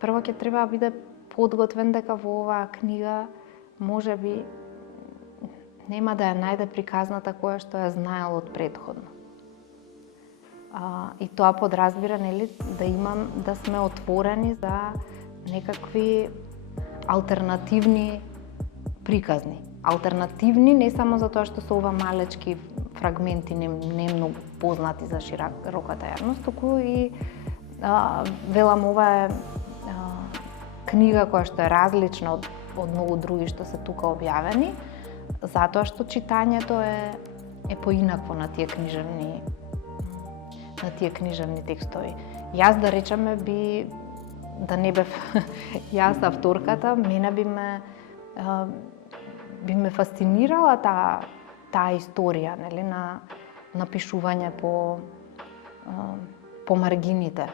прво ќе треба да биде подготвен дека во оваа книга можеби нема да ја најде приказната која што ја знаел од претходно. И тоа подразбира, нели, да сме отворени за некакви алтернативни приказни. Алтернативни не само затоа што се ова малечки фрагменти не многу познати за широката јавност, туку и велам, ова е книга која што е различна од многу други што се тука објавени, затоа што читањето е поинакво на тие книжевни текстови. Јас, да речеме, да не бев јас авторката, мене би ме фасцинирала таа историја, нели, на напишување по маргините.